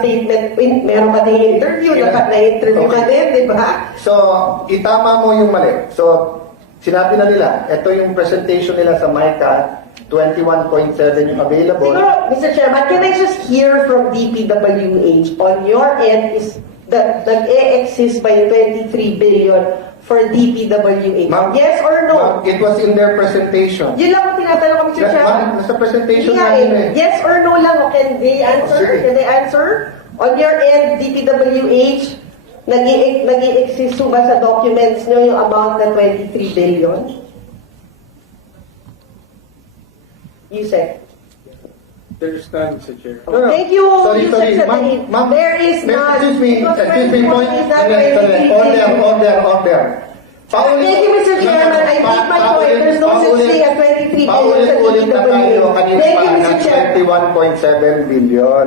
statement, meron ka din interview, na-interview ka din, di ba? So, itama mo yung mali. So, sinabi na nila, ito yung presentation nila sa MICA, 21.7 yung available. Siguro, Mr. Chairman, can I just hear from DPWH on your end is that nag-e-exist by 23 billion for DPWH? Yes or no? Ma'am, it was in their presentation. Yun lang ang tinatanong ko, Mr. Chairman. Ma'am, nasa presentation Hindi nga namin eh. Yes or no lang. Can they answer? Sige. Can they answer? On your end, DPWH, nag-i-exist ba sa documents nyo yung amount na 23 billion? You said. There's none, Mr. Chair. No. Thank you. Sorry. You said Ma'am, there is none. Excuse me, point. Order. Thank you, Mr. Chairman. I made my point. There's no such thing as 23 billion sa Paulit-ulit na tayo DPWH. kanina Thank pa you, Mr. ng Chairman. 21.7 billion.